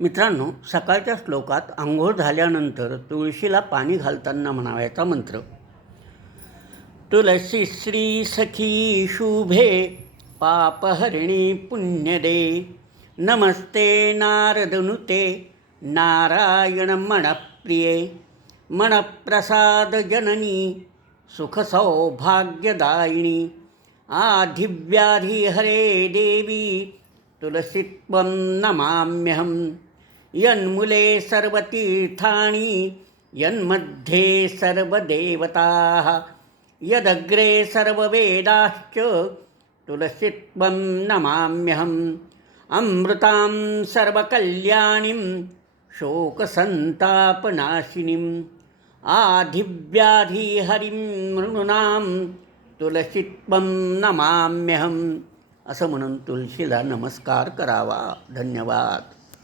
मित्रांनो सकाळच्या श्लोकात आंघोळ झाल्यानंतर तुळशीला पाणी घालताना म्हणावयाचा मंत्र. तुलसी श्री सखी शुभे पापहरिणी पुण्यदे नमस्ते नारदनुते नारायण मनप्रिये. मनप्रसाद जननी सुखसौभाग्यदायिनी. आधिव्याधिहरे देवी तुलसीत्वं नमाम्यहं यन्मुले सर्वतीर्थाणि यन्मध्ये सर्वदेवताः यदग्रे सर्ववेदाश्च तुलसीत्वं नमाम्यहम् अमृतां सर्वकल्याणीं शोकसन्तापनाशिनीम् आधिव्याधिहरिं मृणूनां तुलसीत्वं नमाम्यहम्। असं म्हणून तुळशीला नमस्कार करावा. धन्यवाद.